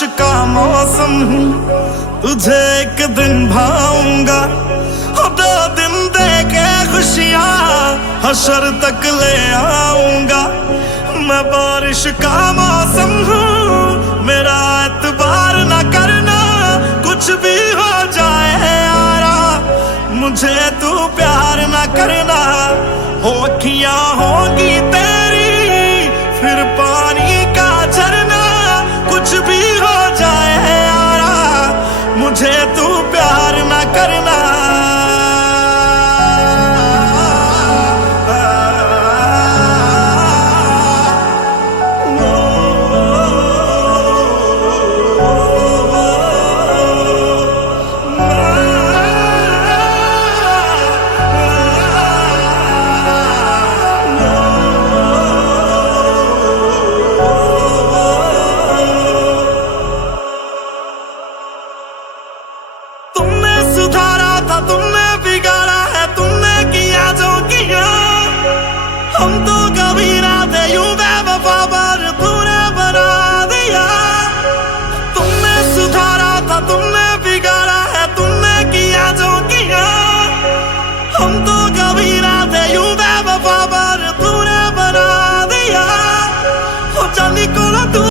बारिश का मौसम हूँ, तुझे एक दिन भाऊंगा। 2 दिन दे के खुशियाँ हशर तक ले आऊंगा। मैं बारिश का मौसम हूँ, मेरा एतबार न करना, कुछ भी हो जाए यारा, मुझे तू प्यार न करना। हो अखियाँ होगी तेरी फिर पानी का झरना, कुछ भी हो जाए यारा, मुझे